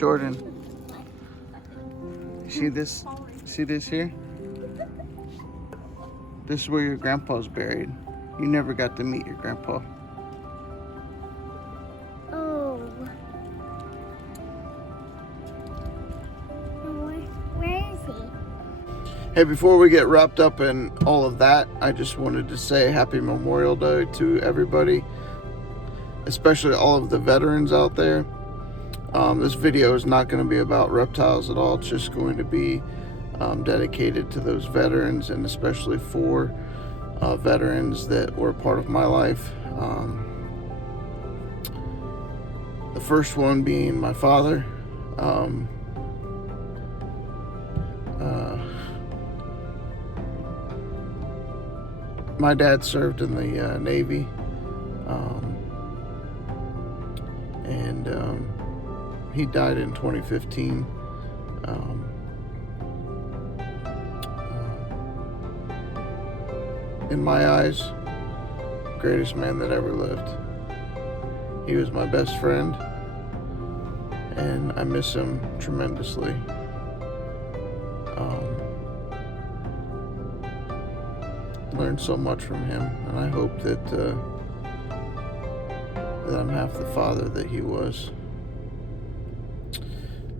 Jordan, see this? See this here? This is where your grandpa's buried. You never got to meet your grandpa. Oh. Where is he? Hey, before we get wrapped up in all of that, I just wanted to say Happy Memorial Day to everybody, especially all of the veterans out there. This video is not going to be about reptiles at all. It's just going to be dedicated to those veterans, and especially for veterans that were a part of my life. The first one being my father. My dad served in the Navy, and he died in 2015. In my eyes, greatest man that ever lived. He was my best friend, and I miss him tremendously. Learned so much from him, and I hope that I'm half the father that he was.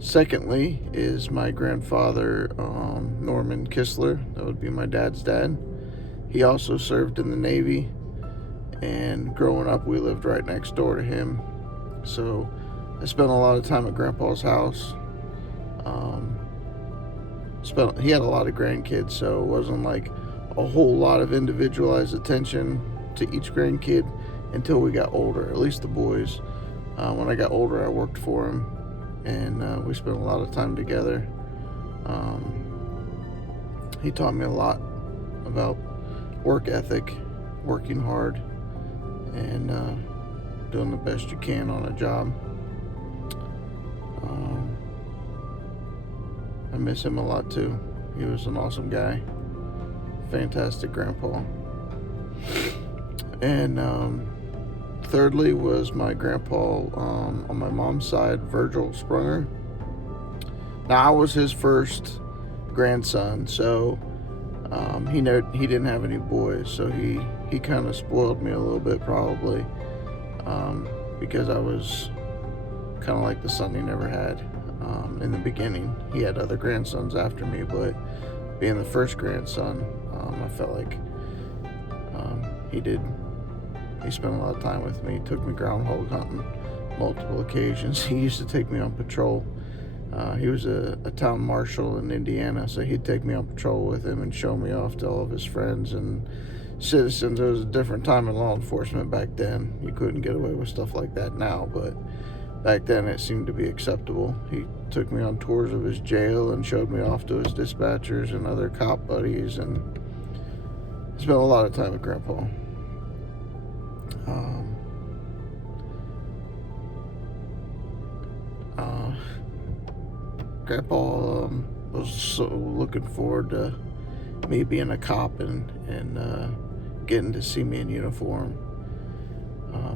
Secondly is my grandfather, Norman Kistler. That would be my dad's dad. He also served in the Navy, and growing up we lived right next door to him, so I spent a lot of time at Grandpa's house. He had a lot of grandkids, so it wasn't like a whole lot of individualized attention to each grandkid until we got older, at least the boys. When I got older, I worked for him, and we spent a lot of time together. He taught me a lot about work ethic, working hard, and doing the best you can on a job. I miss him a lot too. He was an awesome guy, fantastic grandpa. And thirdly was my grandpa on my mom's side, Virgil Sprunger. Now, I was his first grandson, so he didn't have any boys, so he kind of spoiled me a little bit, probably, because I was kind of like the son he never had. In the beginning, he had other grandsons after me, but being the first grandson, I felt like he spent a lot of time with me. He took me groundhog hunting multiple occasions. He used to take me on patrol. He was a town marshal in Indiana, so he'd take me on patrol with him and show me off to all of his friends and citizens. It was a different time in law enforcement back then. You couldn't get away with stuff like that now, but back then it seemed to be acceptable. He took me on tours of his jail and showed me off to his dispatchers and other cop buddies, and spent a lot of time with Grandpa. Grandpa was so looking forward to me being a cop and getting to see me in uniform.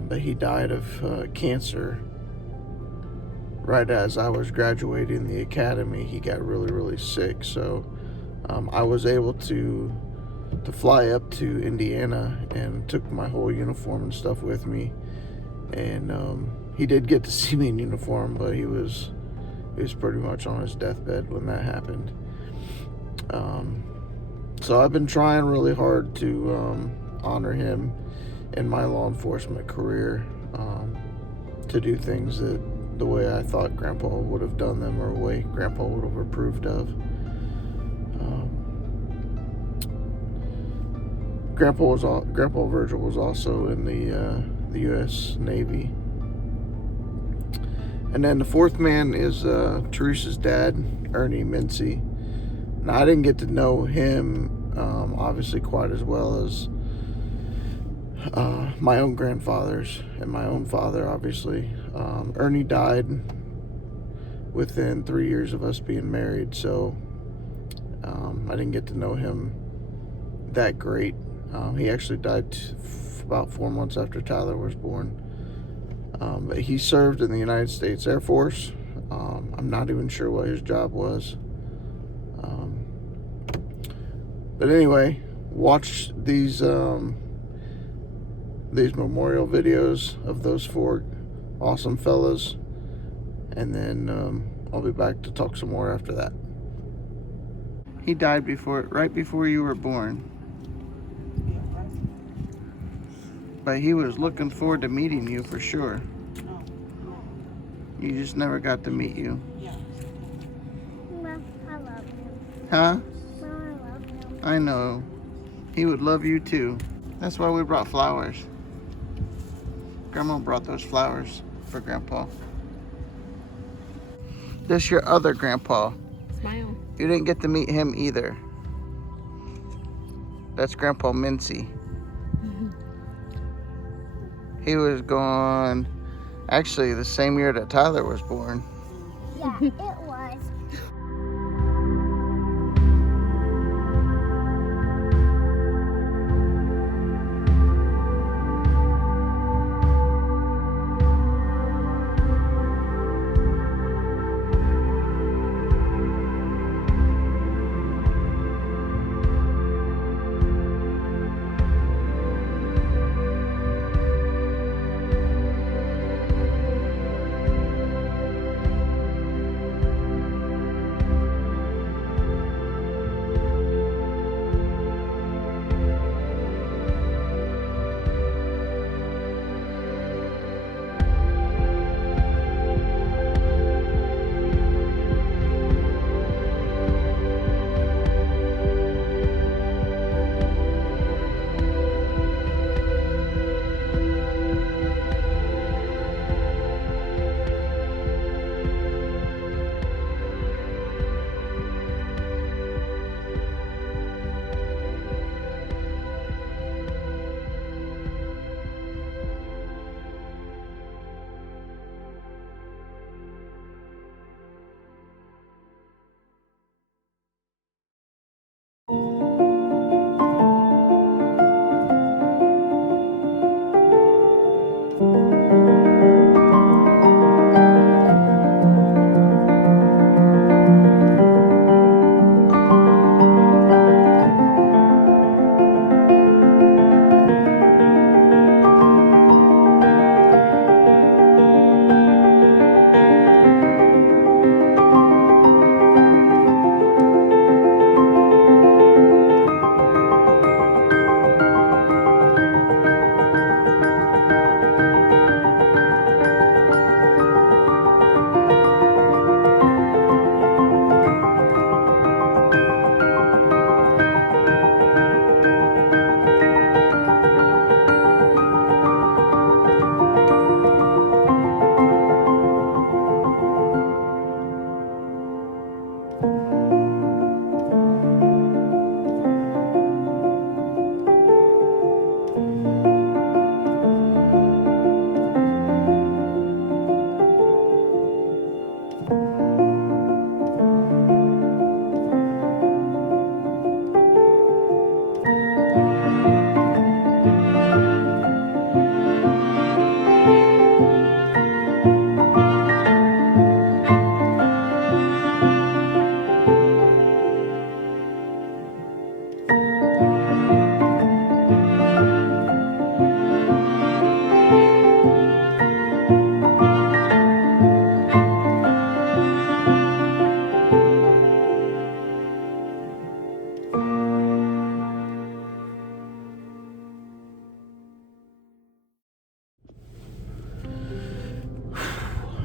But he died of cancer right as I was graduating the academy. He got really, really sick, so I was able to fly up to Indiana and took my whole uniform and stuff with me. And he did get to see me in uniform, but he was pretty much on his deathbed when that happened. So I've been trying really hard to honor him in my law enforcement career, to do things the way I thought Grandpa would have done them, or the way Grandpa would have approved of. Grandpa Virgil was also in the U.S. Navy. And then the fourth man is Teresa's dad, Ernie Mincy. Now, I didn't get to know him obviously quite as well as my own grandfathers and my own father, obviously. Ernie died within 3 years of us being married, so I didn't get to know him that great. He actually died about 4 months after Tyler was born. But he served in the United States Air Force. I'm not even sure what his job was. But anyway, watch these memorial videos of those 4 awesome fellas, and then I'll be back to talk some more after that. He died right before you were born. But he was looking forward to meeting you for sure. You just never got to meet you. Mom, I love him. Huh? Mom, I love him. I know. He would love you too. That's why we brought flowers. Grandma brought those flowers for Grandpa. This your other Grandpa. Smile. You didn't get to meet him either. That's Grandpa Mincy. He was gone actually the same year that Tyler was born. Yeah, it was.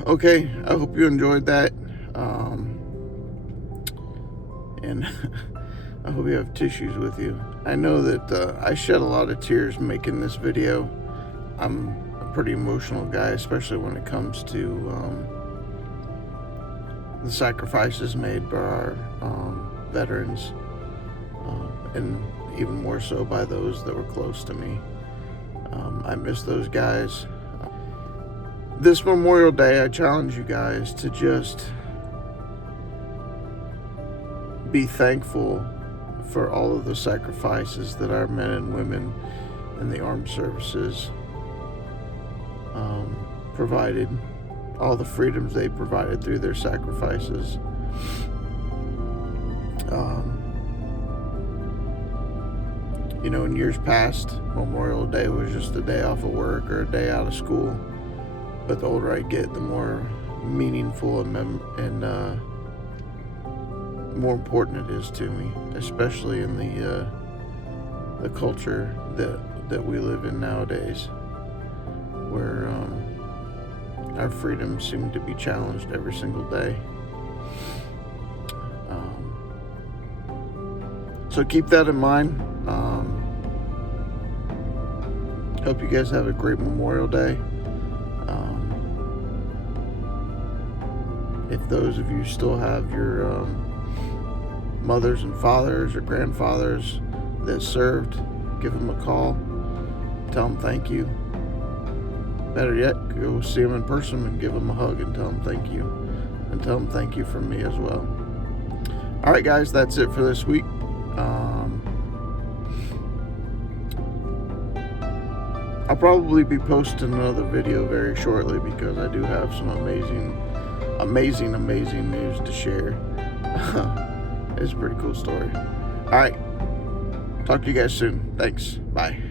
Okay, I hope you enjoyed that. And I hope you have tissues with you. I know that I shed a lot of tears making this video. I'm a pretty emotional guy, especially when it comes to the sacrifices made by our veterans, and even more so by those that were close to me. I miss those guys. This Memorial Day, I challenge you guys to just be thankful for all of the sacrifices that our men and women in the armed services provided all the freedoms they provided through their sacrifices. You know, in years past, Memorial Day was just a day off of work or a day out of school. But the older I get, the more meaningful and more important it is to me, especially in the culture that we live in nowadays, where our freedoms seem to be challenged every single day. So keep that in mind. Hope you guys have a great Memorial Day. If those of you still have your mothers and fathers or grandfathers that served, give them a call. Tell them thank you. Better yet, go see them in person and give them a hug and tell them thank you. And tell them thank you from me as well. All right, guys, that's it for this week. I'll probably be posting another video very shortly because I do have some amazing news to share. It's a pretty cool story. All right, talk to you guys soon. Thanks. Bye.